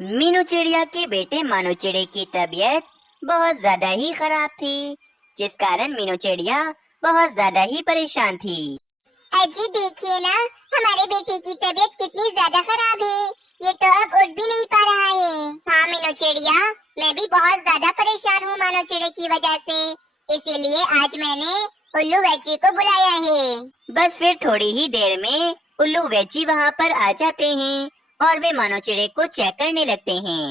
मीनू चिड़िया के बेटे मानू चिड़े की तबीयत बहुत ज्यादा ही खराब थी, जिस कारण मीनू चिड़िया बहुत ज्यादा ही परेशान थी। अजी देखिए ना, हमारे बेटे की तबीयत कितनी ज्यादा खराब है। ये तो अब उठ भी नहीं पा रहा है। हाँ मीनू चिड़िया, मैं भी बहुत ज्यादा परेशान हूँ मानू चिड़े की वजह से। इसीलिए आज मैंने उल्लू वैची को बुलाया है। बस फिर थोड़ी ही देर में उल्लू वैची वहाँ पर आ जाते हैं और वे मानू चिड़े को चेक करने लगते हैं।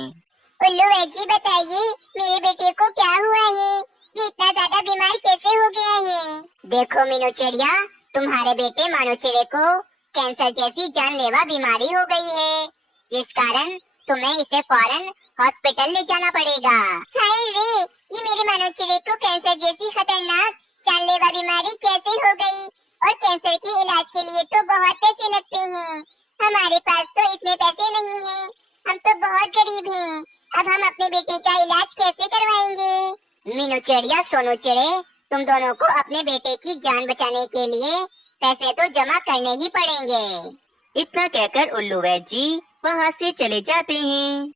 उल्लू वैची बताइए, मेरे बेटे को क्या हुआ है? ये इतना ज्यादा बीमार कैसे हो गया है? देखो मीनू चिड़िया, तुम्हारे बेटे मानू चिड़े को कैंसर जैसी जानलेवा बीमारी हो गई है, जिस कारण तुम्हें इसे फौरन हॉस्पिटल ले जाना पड़ेगा। हाय रे, ये मेरे मानू चिड़े को कैंसर जैसी खतरनाक जानलेवा बीमारी कैसे हो गई? और कैंसर के इलाज के लिए तो बहुत पैसे लगते हैं। हमारे पास तो इतने पैसे नहीं हैं। हम तो बहुत गरीब हैं। अब हम अपने बेटे का इलाज कैसे करवाएंगे? मीनू चिड़िया, सोनू चिड़े, तुम दोनों को अपने बेटे की जान बचाने के लिए पैसे तो जमा करने ही पड़ेंगे। इतना कहकर उल्लू वैची वहाँ से चले जाते हैं।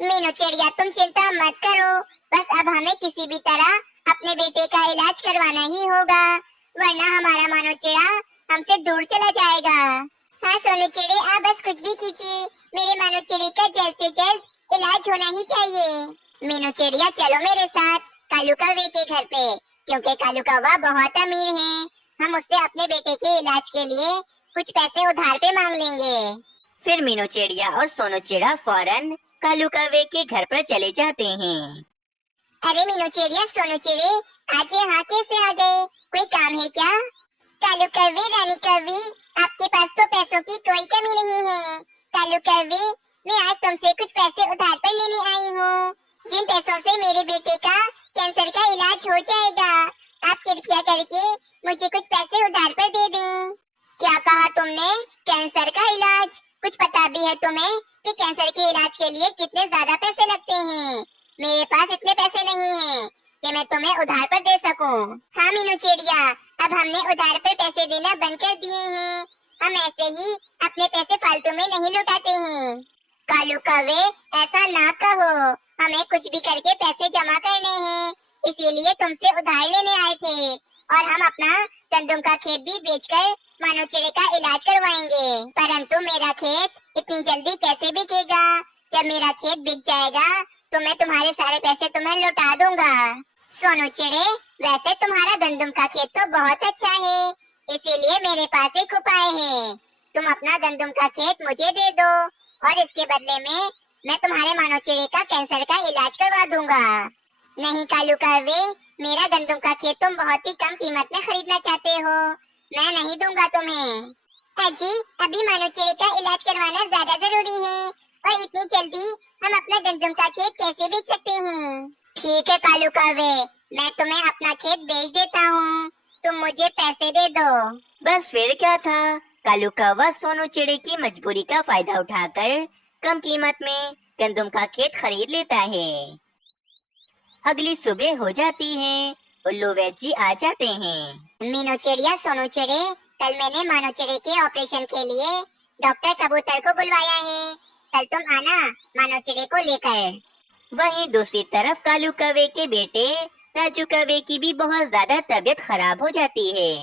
मीनू चिड़िया, तुम चिंता मत करो, बस अब हमें किसी भी तरह अपने बेटे का इलाज करवाना ही होगा, वरना हमारा मानू चिड़ा हमसे दूर चला जाएगा। हाँ सोनू चिड़े, आप बस कुछ भी कीजिए, मेरे मानू चिड़े का जल्द से जल्द इलाज होना ही चाहिए। मीनू चिड़िया, चलो मेरे साथ कालू कौवे के घर पे, क्योंकि कालू कौवा बहुत अमीर है। हम उससे अपने बेटे के इलाज के लिए कुछ पैसे उधार पे मांग लेंगे। फिर मीनू चिड़िया और सोनू चिड़ा फौरन कालू कौवे के घर पर चले जाते हैं। अरे मीनू चिड़िया, सोनू चिड़े, आज यहाँ कैसे आ गए? कोई काम है क्या? कालू कौवे, रानी कौवी, आपके पास तो पैसों की कोई कमी नहीं है। कालू कौवे, मैं आज तुमसे कुछ पैसे उधार पर लेने आई हूँ, जिन पैसों से मेरे बेटे का कैंसर का इलाज हो जाएगा। आप कृपया करके मुझे कुछ पैसे उधार पर दे दें। क्या कहा तुमने? कैंसर का इलाज? कुछ पता भी है तुम्हें कि कैंसर के इलाज के लिए कितने ज्यादा पैसे लगते हैं? मेरे पास इतने पैसे नहीं हैं कि मैं तुम्हें उधार पर दे सकूं। हाँ मीनू चिड़िया, अब हमने उधार पर पैसे देना बंद कर दिए हैं। हम ऐसे ही अपने पैसे फालतू में नहीं लुटाते हैं। कालू कौवे, ऐसा ना कहो, हमें कुछ भी करके पैसे जमा करने हैं, इसीलिए तुमसे उधार लेने आए थे। और हम अपना गंदम का खेत भी बेचकर मानव चिड़े का इलाज करवाएंगे। परंतु मेरा खेत इतनी जल्दी कैसे बिकेगा? जब मेरा खेत बिक जाएगा तो मैं तुम्हारे सारे पैसे तुम्हें लौटा दूंगा। सोनू चिड़े, वैसे तुम्हारा गंदम का खेत तो बहुत अच्छा है, इसीलिए मेरे पास एक उपाय है। तुम अपना गंदम का खेत मुझे दे दो और इसके बदले में मैं तुम्हारे मानव चिड़े का कैंसर का इलाज करवा दूंगा। नहीं कालू कौवे, मेरा गंदम का खेत तुम बहुत ही कम कीमत में खरीदना चाहते हो, मैं नहीं दूंगा तुम्हें। अजी, अभी मानव चिड़े का इलाज करवाना ज्यादा जरूरी है, और इतनी जल्दी हम अपना गंदम का खेत कैसे बेच सकते हैं? ठीक है कालू कौवे, मैं तुम्हें अपना खेत बेच देता हूँ, तुम मुझे पैसे दे दो। बस फिर क्या था, कालू कौवा सोनू चिड़े की मजबूरी का फायदा उठाकर कम कीमत में गंदम का खेत खरीद लेता है। अगली सुबह हो जाती है, उल्लू वैची आ जाते हैं। मीनू चिड़िया, सोनू चिड़े, कल मैंने मानव चिड़े के ऑपरेशन के लिए डॉक्टर कबूतर को बुलवाया है, कल तुम आना मानव चिड़े को लेकर। वहीं दूसरी तरफ कालू कौवे के बेटे राजू कौवे की भी बहुत ज्यादा तबीयत खराब हो जाती है।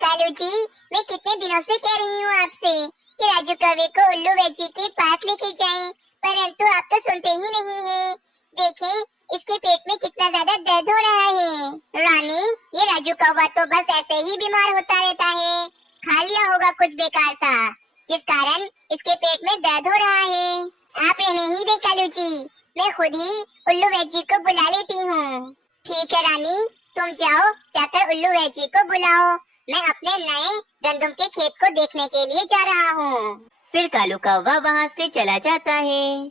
कालू जी, मैं कितने दिनों से कह रही हूँ आपसे कि राजू कौवे को उल्लू वैची के पास लेके जाएं, परंतु आप तो सुनते ही नहीं हैं। देखें, इसके पेट में कितना ज्यादा दर्द हो रहा है। रानी, ये राजू कौवा तो बस ऐसे ही बीमार होता रहता है, खा लिया होगा कुछ बेकार सा, जिस कारण इसके पेट में दर्द हो रहा है। आप रहने ही दे कालू जी, मैं खुद ही उल्लू वैची को बुला लेती हूँ। ठीक है रानी, तुम जाओ, जाकर उल्लू वैची को बुलाओ, मैं अपने नए गंदम के खेत को देखने के लिए जा रहा हूँ। फिर कालू कौवा वहाँ से चला जाता है।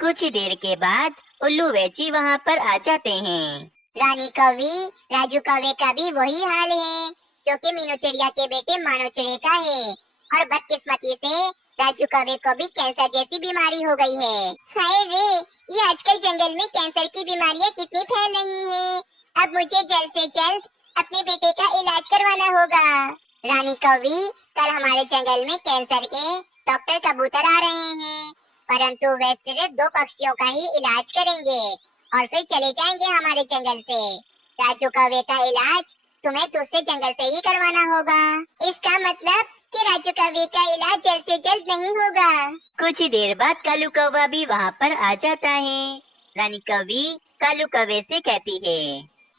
कुछ ही देर के बाद उल्लू वैची वहाँ पर आ जाते हैं। रानी कौवी, राजू कौवे का भी वही हाल है जो कि मीनू चिड़िया के बेटे मानव चिड़े का है, और बदकिस्मती से राजू कौवे को भी कैंसर जैसी बीमारी हो गई है। हाय रे, ये आजकल जंगल में कैंसर की बीमारियाँ कितनी फैल रही हैं। अब मुझे जल्द से जल्द अपने बेटे का इलाज करवाना होगा। रानी कौवी, कल हमारे जंगल में कैंसर के डॉक्टर कबूतर आ रहे हैं, परंतु वे सिर्फ 2 पक्षियों का ही इलाज करेंगे और फिर चले जाएंगे हमारे जंगल से। राजू कौवे का इलाज तुम्हें दूसरे जंगल से ही करवाना होगा। इसका मतलब कि राजू कौवे का इलाज जल्द से जल्द नहीं होगा। कुछ ही देर बाद कालू कौवा भी वहाँ पर आ जाता है। रानी कौवी कालू कौवे से कहती है,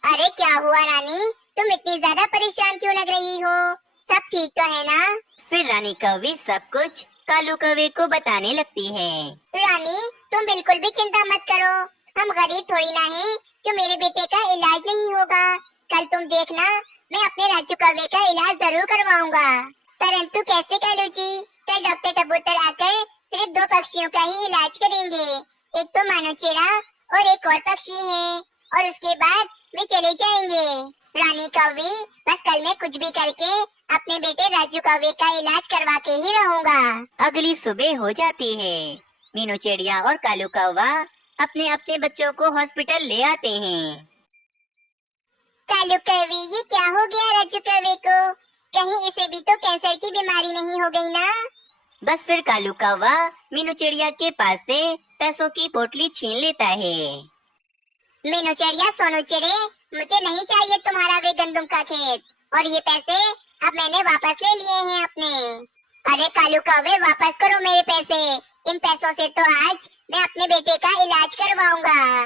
अरे क्या हुआ रानी, तुम इतनी ज्यादा परेशान क्यों लग रही हो? सब ठीक तो है ना? फिर रानी कौवी सब कुछ कालू कौवे को बताने लगती है। रानी तुम बिल्कुल भी चिंता मत करो, हम गरीब थोड़ी ना हैं जो मेरे बेटे का इलाज नहीं होगा। कल तुम देखना, मैं अपने राजू कौवे का इलाज जरूर करवाऊंगा। परंतु कैसे कालू जी? कल डॉक्टर कबूतर आकर सिर्फ 2 पक्षियों का ही इलाज करेंगे। एक तो मानो चिड़ा और एक और पक्षी है, और उसके बाद वे चले जाएंगे। रानी कौवी बस कल मैं कुछ भी करके अपने बेटे राजू कौवे का इलाज करवा के ही रहूंगा। अगली सुबह हो जाती है। मीनू चिड़िया और कालू कौवा अपने अपने बच्चों को हॉस्पिटल ले आते हैं। कालू कौवे, ये क्या हो गया राजू कौवे को? कहीं इसे भी तो कैंसर की बीमारी नहीं हो गई ना? बस फिर कालू कौवा मीनू चिड़िया के पास से पैसों की पोटली छीन लेता है। मीनू चिड़िया, सोनू चिड़े, मुझे नहीं चाहिए तुम्हारा वे गंदम का खेत, और ये पैसे अब मैंने वापस ले लिए हैं अपने। अरे कालू कौवे, वापस करो मेरे पैसे। इन पैसों से तो आज मैं अपने बेटे का इलाज करवाऊंगा।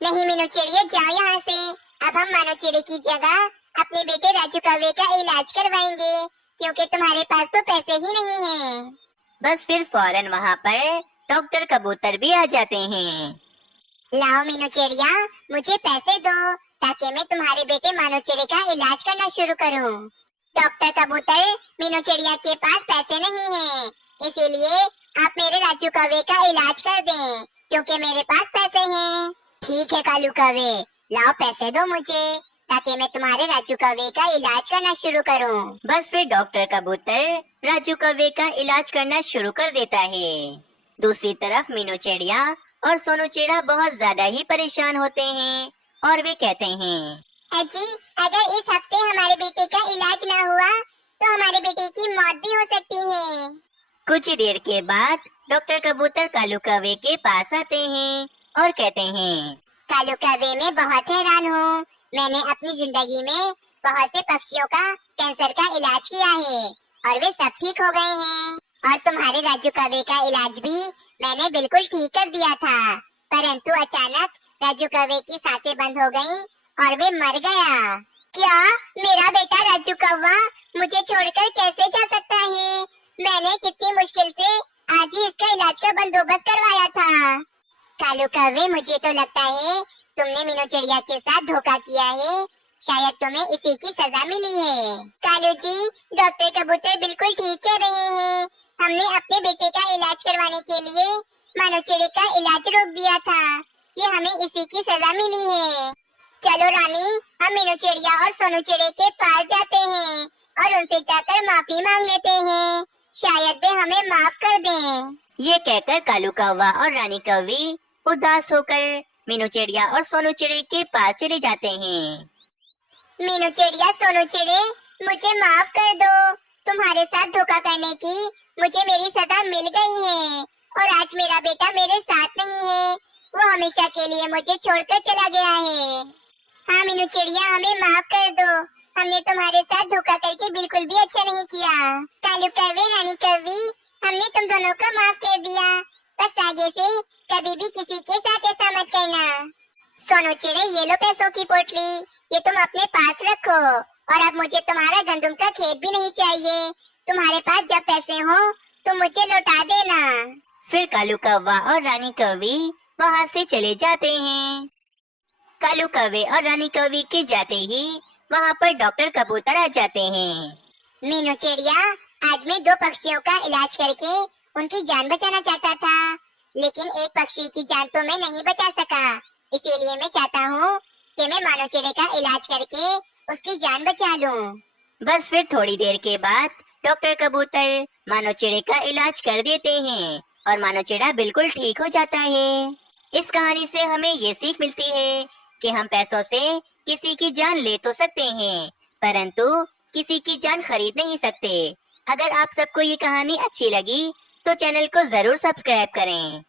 नहीं मीनू चिड़िया, जाओ यहाँ से। अब हम मानो चिड़े की जगह अपने बेटे राजू कौवे का इलाज करवाएंगे, क्योंकि तुम्हारे पास तो पैसे ही नहीं हैं। बस फिर फौरन वहाँ पर डॉक्टर कबूतर भी आ जाते हैं। लाओ मीनू चिड़िया, मुझे पैसे दो ताकि मैं तुम्हारे बेटे मानो चिड़े का इलाज करना शुरू करूं। डॉक्टर कबूतर, मीनू चिड़िया के पास पैसे नहीं हैं, इसीलिए आप मेरे राजू कौवे का इलाज कर दें, क्योंकि मेरे पास पैसे हैं। ठीक है कालू कौवे, लाओ पैसे दो मुझे ताकि मैं तुम्हारे राजू कौवे का इलाज करना शुरू करूं। बस फिर डॉक्टर कबूतर राजू कौवे का इलाज करना शुरू कर देता है। दूसरी तरफ मीनू चिड़िया और सोनू चिड़ा बहुत ज्यादा ही परेशान होते हैं और वे कहते हैं, अजी, अगर इस हफ्ते हमारे बेटे का इलाज ना हुआ तो हमारे बेटे की मौत भी हो सकती है। कुछ ही देर के बाद डॉक्टर कबूतर कालू कौवे के पास आते हैं और कहते हैं, कालू कौवे, मैं बहुत हैरान हूँ। मैंने अपनी जिंदगी में बहुत से पक्षियों का कैंसर का इलाज किया है और वे सब ठीक हो गए हैं, और तुम्हारे राजू कौवे का इलाज भी मैंने बिल्कुल ठीक कर दिया था। परंतु अचानक राजू कौवे की सांसें बंद हो गईं और वे मर गया। क्या मेरा बेटा राजू कौवा मुझे छोड़कर कैसे जा सकता है? मैंने कितनी मुश्किल से आज ही इसका इलाज का बंदोबस्त करवाया था। कालू कौवे, मुझे तो लगता है तुमने मीनू चिड़िया के साथ धोखा किया है। शायद तुम्हें इसी की सजा मिली है। कालू जी, डॉक्टर कबूतर बिल्कुल ठीक कह रहे हैं। हमने अपने बेटे का इलाज करवाने के लिए मानो चिड़े का इलाज रोक दिया था। ये हमें इसी की सजा मिली है। चलो रानी, हम मीनू चिड़िया और सोनू चिड़े के पास जाते हैं और उनसे जाकर माफी मांग लेते हैं। शायद वे हमें माफ कर दें। ये कहकर कालू कौवा और रानी कौवी उदास होकर मीनू चिड़िया और सोनू चिड़े के पास चले जाते हैं। मीनू चिड़िया, सोनू चिड़े, मुझे माफ कर दो। तुम्हारे साथ धोखा करने की मुझे मेरी सजा मिल गई है, और आज मेरा बेटा मेरे साथ नहीं है। वो हमेशा के लिए मुझे छोड़कर चला गया है। हाँ मीनू चिड़िया, हमें माफ कर दो। हमने तुम्हारे साथ धोखा करके बिल्कुल भी अच्छा नहीं किया। कालू कौवे, रानी कौवी, हमने तुम दोनों को माफ कर दिया। बस आगे से कभी भी किसी के साथ ऐसा मत करना। सोनू चिड़े, ये लो पैसों की पोटली, ये तुम अपने पास रखो। और अब मुझे तुम्हारा गंदम का खेत भी नहीं चाहिए। तुम्हारे पास जब पैसे हो तो मुझे लौटा देना। फिर कालू कौवा और रानी कौवी वहाँ से चले जाते हैं। कालू कौवे और रानी कौवी के जाते ही वहाँ पर डॉक्टर कबूतर आ जाते हैं। मीनू चिड़िया, आज मैं 2 पक्षियों का इलाज करके उनकी जान बचाना चाहता था, लेकिन एक पक्षी की जान तो मैं नहीं बचा सका। इसीलिए मैं चाहता हूँ कि मैं मानो चिड़े का इलाज करके उसकी जान बचा लूं। बस फिर थोड़ी देर के बाद डॉक्टर कबूतर मानो चिड़े का इलाज कर देते हैं और मानो चिड़ा बिल्कुल ठीक हो जाता है। इस कहानी से हमें ये सीख मिलती है कि हम पैसों से किसी की जान ले तो सकते हैं, परंतु किसी की जान खरीद नहीं सकते। अगर आप सबको ये कहानी अच्छी लगी तो चैनल को जरूर सब्सक्राइब करें।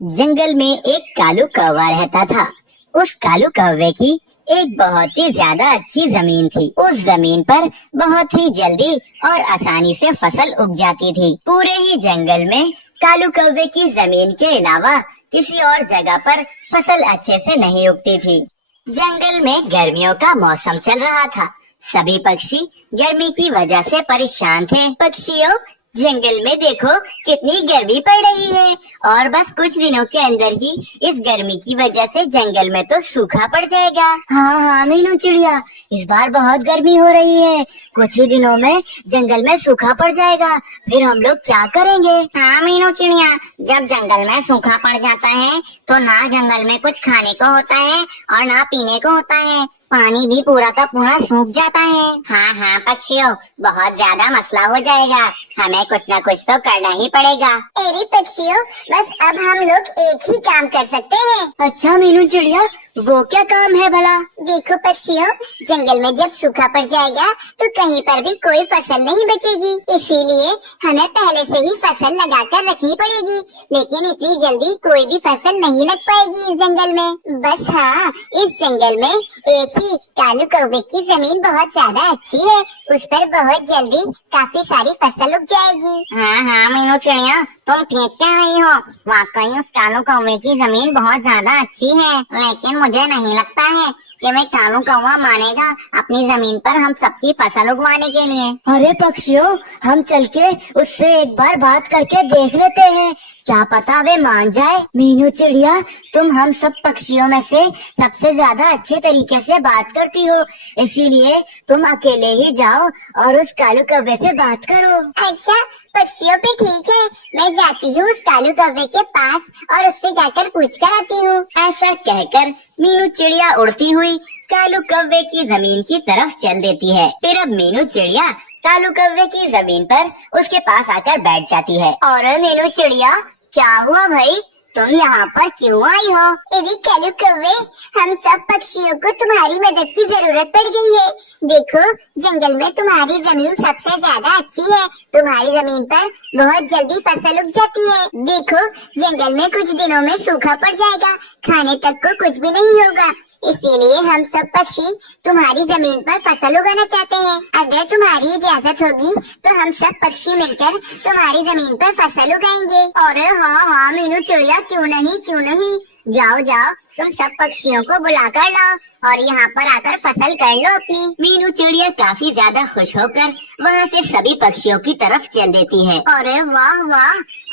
जंगल में एक कालू कौवा रहता था। उस कालू कौवे की एक बहुत ही ज्यादा अच्छी जमीन थी। उस जमीन पर बहुत ही जल्दी और आसानी से फसल उग जाती थी। पूरे ही जंगल में कालू कौवे की जमीन के अलावा किसी और जगह पर फसल अच्छे से नहीं उगती थी। जंगल में गर्मियों का मौसम चल रहा था। सभी पक्षी गर्मी की वजह से परेशान थे। पक्षियों, जंगल में देखो कितनी गर्मी पड़ रही है और बस कुछ दिनों के अंदर ही इस गर्मी की वजह से जंगल में तो सूखा पड़ जाएगा। हाँ हाँ मीनू चिड़िया, इस बार बहुत गर्मी हो रही है। कुछ ही दिनों में जंगल में सूखा पड़ जाएगा, फिर हम लोग क्या करेंगे? हाँ मीनू चिड़िया, जब जंगल में सूखा पड़ जाता है तो ना जंगल में कुछ खाने को होता है और ना पीने को होता है। पानी भी पूरा का पूरा सूख जाता है। हाँ हाँ पक्षियों, बहुत ज्यादा मसला हो जाएगा। हमें कुछ न कुछ तो करना ही पड़ेगा। अरे पक्षियों, बस अब हम लोग एक ही काम कर सकते हैं। अच्छा मीनू चिड़िया, वो क्या काम है भला? देखो पक्षियों, जंगल में जब सूखा पड़ जाएगा तो कहीं पर भी कोई फसल नहीं बचेगी। इसीलिए हमें पहले से ही फसल लगाकर रखनी पड़ेगी। लेकिन इतनी जल्दी कोई भी फसल नहीं लग पाएगी इस जंगल में। बस हाँ, इस जंगल में एक ही कालू कौवे की जमीन बहुत ज्यादा अच्छी है। उस पर बहुत जल्दी काफी सारी फसल उग जाएगी। हाँ हाँ मीनू चिड़िया, तुम ठीक कह रही हो। वाकई उस कालू कौवे की जमीन बहुत ज्यादा अच्छी है। लेकिन मुझे नहीं लगता है कि मैं कालू कौवा मानेगा अपनी जमीन पर हम सबकी फसल उगवाने के लिए। अरे पक्षियों, हम चल के उससे एक बार बात करके देख लेते हैं, क्या पता वे मान जाए। मीनू चिड़िया, तुम हम सब पक्षियों में से सबसे ज्यादा अच्छे तरीके से बात करती हो, इसीलिए तुम अकेले ही जाओ और उस कालू कौवे से बात करो। अच्छा पक्षियों पे ठीक है, मैं जाती हूँ उस कालू कौवे के पास और उससे जाकर पूछ कर आती हूँ। ऐसा कहकर मीनू चिड़िया उड़ती हुई कालू कौवे की जमीन की तरफ चल देती है। फिर अब मीनू चिड़िया कालू कौवे की जमीन पर उसके पास आकर बैठ जाती है। और मीनू चिड़िया, क्या हुआ भाई, तुम यहाँ पर क्यों आई हो? अरे कालू कौवे, हम सब पक्षियों को तुम्हारी मदद की जरूरत पड़ गई है। देखो, जंगल में तुम्हारी जमीन सबसे ज्यादा अच्छी है। तुम्हारी जमीन पर बहुत जल्दी फसल उग जाती है। देखो, जंगल में कुछ दिनों में सूखा पड़ जाएगा, खाने तक को कुछ भी नहीं होगा। इसीलिए हम सब पक्षी तुम्हारी जमीन पर फसल उगाना चाहते हैं। अगर तुम्हारी इजाजत होगी तो हम सब पक्षी मिलकर तुम्हारी जमीन पर फसल उगाएंगे। और हाँ हाँ मीनू चिड़िया, क्यों नहीं, जाओ जाओ, तुम सब पक्षियों को बुला कर लाओ और यहाँ पर आकर फसल कर लो अपनी। मीनू चिड़िया काफी ज्यादा खुश होकर वहाँ से सभी पक्षियों की तरफ चल देती है। अरे वाह वाह,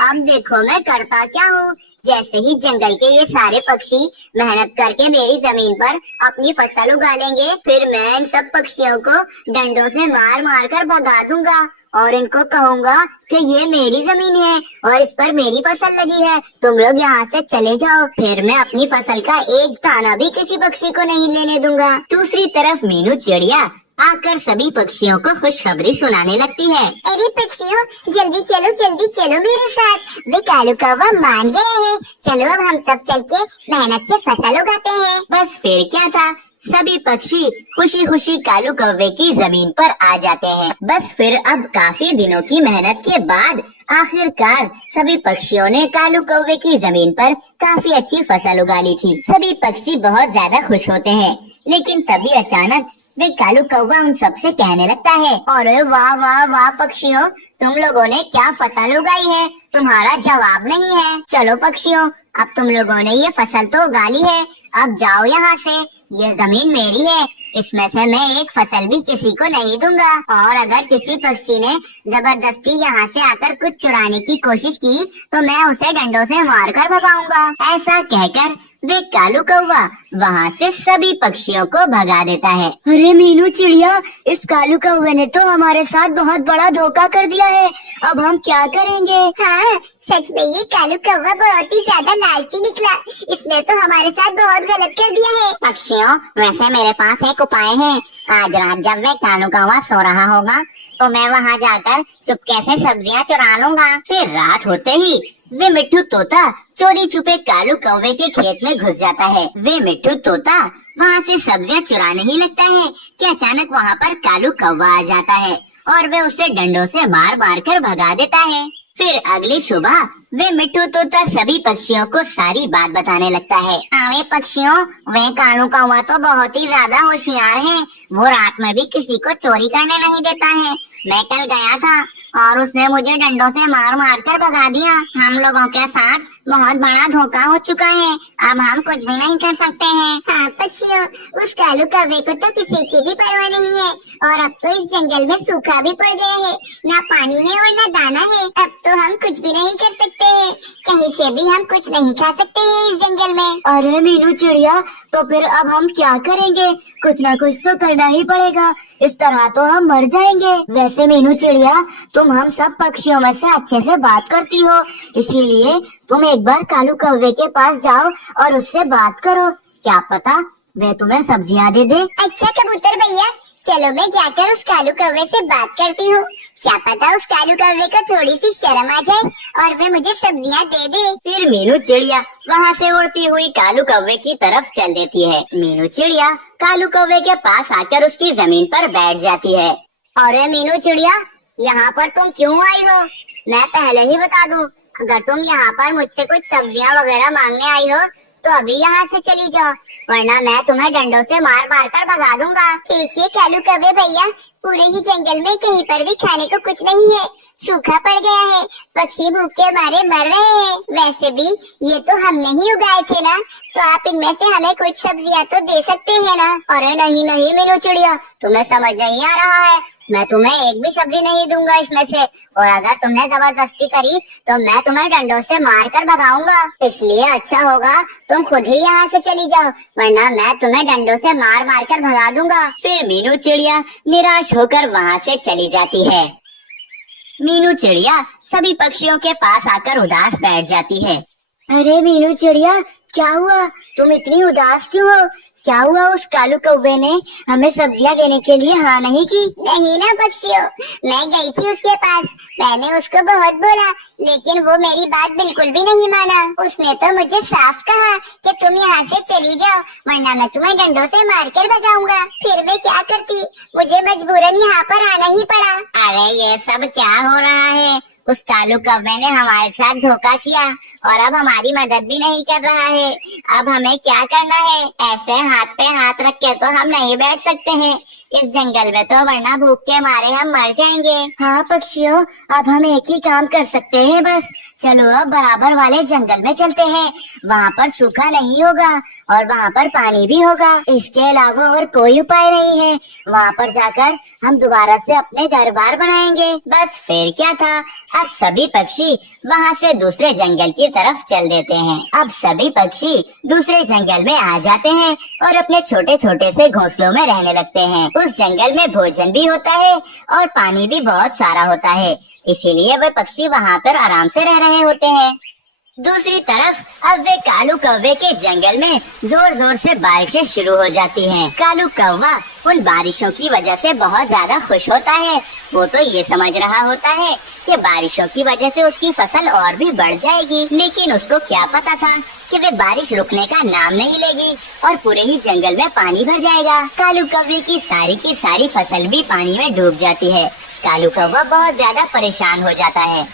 अब देखो मैं करता क्या हूँ। जैसे ही जंगल के ये सारे पक्षी मेहनत करके मेरी जमीन पर अपनी फसल उगा लेंगे, फिर मैं इन सब पक्षियों को डंडों से मार मार कर भगा दूंगा और इनको कहूँगा कि ये मेरी जमीन है और इस पर मेरी फसल लगी है, तुम लोग यहाँ से चले जाओ। फिर मैं अपनी फसल का एक दाना भी किसी पक्षी को नहीं लेने दूंगा। दूसरी तरफ मीनू चिड़िया आकर सभी पक्षियों को खुशखबरी सुनाने लगती है। अरे पक्षियों, जल्दी चलो मेरे साथ, वे कालू कौवा मान गए हैं। चलो अब हम सब चल के मेहनत से फसल उगाते हैं। बस फिर क्या था, सभी पक्षी खुशी खुशी कालू कौवे की जमीन पर आ जाते हैं। बस फिर अब काफी दिनों की मेहनत के बाद आखिरकार सभी पक्षियों ने कालू कौवे की जमीन पर काफी अच्छी फसल उगा ली थी। सभी पक्षी बहुत ज्यादा खुश होते हैं, लेकिन तभी अचानक वे कालू कौवा उन सब से कहने लगता है। अरे वाह वाह वाह पक्षियों, तुम लोगों ने क्या फसल उगाई है, तुम्हारा जवाब नहीं है। चलो पक्षियों, अब तुम लोगों ने ये फसल तो उगा ली है, अब जाओ यहाँ से, ये जमीन मेरी है, इसमें से मैं एक फसल भी किसी को नहीं दूंगा। और अगर किसी पक्षी ने जबरदस्ती यहाँ से आकर कुछ चुराने की कोशिश की तो मैं उसे डंडों से मारकर भगाऊंगा। ऐसा कहकर वे कालू कौवा वहाँ से सभी पक्षियों को भगा देता है। अरे मीनू चिड़िया, इस कालू कौवे ने तो हमारे साथ बहुत बड़ा धोखा कर दिया है, अब हम क्या करेंगे? हाँ सच में ये कालू कौवा बहुत ही ज्यादा लालची निकला, इसने तो हमारे साथ बहुत गलत कर दिया है। पक्षियों, वैसे मेरे पास एक उपाय है। आज रात जब वे कालू कौवा सो रहा होगा तो मैं वहाँ जाकर चुपके से सब्जियाँ चुरा लूंगा। फिर रात होते ही वे मिट्ठू तोता चोरी छुपे कालू कौवे के खेत में घुस जाता है। वे मिट्ठू तोता वहाँ से सब्जियाँ चुराने ही लगता है कि अचानक वहाँ पर कालू कौवा आ जाता है और वे उसे डंडों से मार मार कर भगा देता है। फिर अगली सुबह वे मिट्टू तोता सभी पक्षियों को सारी बात बताने लगता है। अरे पक्षियों, वे कालू कौवा तो बहुत ही ज्यादा होशियार है। वो रात में भी किसी को चोरी करने नहीं देता है। मैं कल गया था और उसने मुझे डंडों से मार मार कर भगा दिया। हम लोगों के साथ बहुत बड़ा धोखा हो चुका है। अब हम कुछ भी नहीं कर सकते हैं। हाँ पक्षियों, उस कालू कौवे को तो किसी की भी परवाह नहीं है। और अब तो इस जंगल में सूखा भी पड़ गया है, ना पानी है और ना दाना है। अब तो हम कुछ भी नहीं कर सकते हैं। कहीं से भी हम कुछ नहीं खा सकते हैं इस जंगल में। अरे मीनू चिड़िया, तो फिर अब हम क्या करेंगे? कुछ न कुछ तो करना ही पड़ेगा, इस तरह तो हम मर जाएंगे। वैसे मीनू चिड़िया, तुम हम सब पक्षियों में से अच्छे से बात करती हो, इसीलिए तुम एक बार कालू कौवे के पास जाओ और उससे बात करो। क्या पता वह तुम्हें सब्जियां दे दे। अच्छा कबूतर भैया, चलो मैं जाकर उस कालू कौवे से बात करती हूँ। क्या पता उस कालू कौवे को थोड़ी सी शर्म आ जाए और वे मुझे सब्जियां दे दे। फिर मीनू चिड़िया वहाँ से उड़ती हुई कालू कौवे की तरफ चल देती है। मीनू चिड़िया कालू कौवे के पास आकर उसकी जमीन पर बैठ जाती है। अरे मीनू चिड़िया, यहाँ पर तुम क्यों आई हो? मैं पहले ही बता दूं, अगर तुम यहाँ पर मुझसे कुछ सब्जियां वगैरह मांगने आई हो तो अभी यहाँ से चली जाओ, वरना मैं तुम्हें डंडों से मार मार कर भगा दूंगा। देखिए कालू कौवे भैया, पूरे ही जंगल में कहीं पर भी खाने को कुछ नहीं है। सूखा पड़ गया है, पक्षी भूख के मारे मर रहे हैं। वैसे भी ये तो हमने ही उगाए थे ना, तो आप इनमें से हमें कुछ सब्जियां तो दे सकते हैं ना। अरे नहीं नहीं मीनू चिड़िया, तुम्हें समझ नहीं आ रहा है। मैं तुम्हें एक भी सब्जी नहीं दूंगा इसमें से, और अगर तुमने जबरदस्ती करी तो मैं तुम्हें डंडों से मार कर भगाऊंगा। इसलिए अच्छा होगा तुम खुद ही यहाँ से चली जाओ, वरना मैं तुम्हें डंडों से मार मार कर भगा दूंगा। फिर मीनू चिड़िया निराश होकर वहाँ से चली जाती है। मीनू चिड़िया सभी पक्षियों के पास आकर उदास बैठ जाती है। अरे मीनू चिड़िया, क्या हुआ? तुम इतनी उदास क्यों हो? क्या हुआ? उस कालू कौवे ने हमें सब्जियां देने के लिए हाँ नहीं की? नहीं ना पक्षियों, मैं गई थी उसके पास, मैंने उसको बहुत बोला, लेकिन वो मेरी बात बिल्कुल भी नहीं माना। उसने तो मुझे साफ कहा कि तुम यहाँ से चली जाओ, वरना मैं तुम्हें डंडों से मार कर भगाऊंगा। फिर मैं क्या करती, मुझे मजबूरन यहाँ पर आना ही पड़ा। अरे ये सब क्या हो रहा है? उस कालू कौवे ने हमारे साथ धोखा किया और अब हमारी मदद भी नहीं कर रहा है। अब हमें क्या करना है? ऐसे हाथ पे हाथ रख के तो हम नहीं बैठ सकते हैं इस जंगल में, तो वरना भूख के मारे हम मर जाएंगे। हाँ पक्षियों, अब हम एक ही काम कर सकते हैं बस। चलो अब बराबर वाले जंगल में चलते हैं, वहाँ पर सूखा नहीं होगा और वहाँ पर पानी भी होगा। इसके अलावा और कोई उपाय नहीं है। वहाँ पर जाकर हम दोबारा से अपने घर बार बनाएंगे। बस फिर क्या था, अब सभी पक्षी वहाँ से दूसरे जंगल की तरफ चल देते हैं। अब सभी पक्षी दूसरे जंगल में आ जाते हैं और अपने छोटे छोटे से घोंसलों में रहने लगते हैं। उस जंगल में भोजन भी होता है और पानी भी बहुत सारा होता है, इसीलिए वे पक्षी वहाँ पर आराम से रह रहे होते हैं। दूसरी तरफ अब वे कालू कौवे के जंगल में जोर जोर से बारिशें शुरू हो जाती हैं। कालू कौवा उन बारिशों की वजह से बहुत ज्यादा खुश होता है। वो तो ये समझ रहा होता है कि बारिशों की वजह से उसकी फसल और भी बढ़ जाएगी, लेकिन उसको क्या पता था कि वे बारिश रुकने का नाम नहीं लेगी और पूरे ही जंगल में पानी भर जाएगा। कालू कौवे की सारी फसल भी पानी में डूब जाती है। कालू कौवा बहुत ज्यादा परेशान हो जाता है।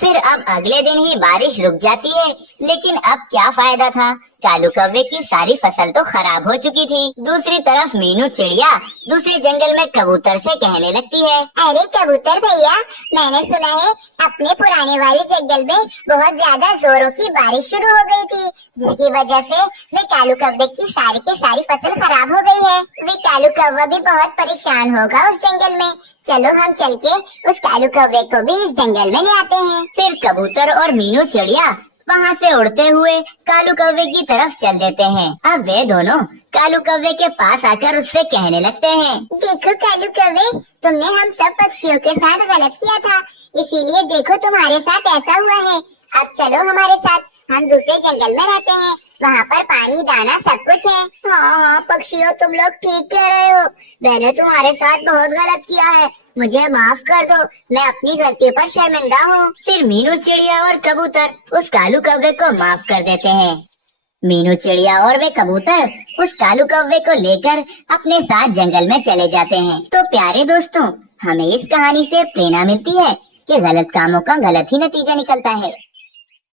फिर अब अगले दिन ही बारिश रुक जाती है, लेकिन अब क्या फायदा था, कालू कौवे की सारी फसल तो खराब हो चुकी थी। दूसरी तरफ मीनू चिड़िया दूसरे जंगल में कबूतर से कहने लगती है, अरे कबूतर भैया, मैंने सुना है अपने पुराने वाले जंगल में बहुत ज्यादा जोरों की बारिश शुरू हो गई थी, जिसकी वजह से वे कालू कौवे की सारी फसल खराब हो गई है। वे कालू कौवा भी बहुत परेशान होगा उस जंगल में। चलो हम चल के उस कालू कौवे को भी इस जंगल में ले आते हैं। फिर कबूतर और मीनू चिड़िया वहाँ से उड़ते हुए कालू कौवे की तरफ चल देते हैं। अब वे दोनों कालू कौवे के पास आकर उससे कहने लगते हैं, देखो कालू कौवे, तुमने हम सब पक्षियों के साथ गलत किया था, इसीलिए देखो तुम्हारे साथ ऐसा हुआ है। अब चलो हमारे साथ, हम दूसरे जंगल में रहते हैं, वहाँ पर पानी दाना सब कुछ है। हाँ हाँ पक्षियों, तुम लोग ठीक कह रहे हो, मैंने तुम्हारे साथ बहुत गलत किया है, मुझे माफ कर दो, मैं अपनी गलती पर शर्मिंदा हूँ। फिर मीनू चिड़िया और कबूतर उस कालू कौवे को माफ कर देते हैं। मीनू चिड़िया और वे कबूतर उस कालू कौवे को लेकर अपने साथ जंगल में चले जाते हैं। तो प्यारे दोस्तों, हमें इस कहानी से प्रेरणा मिलती है कि गलत कामों का गलत ही नतीजा निकलता है।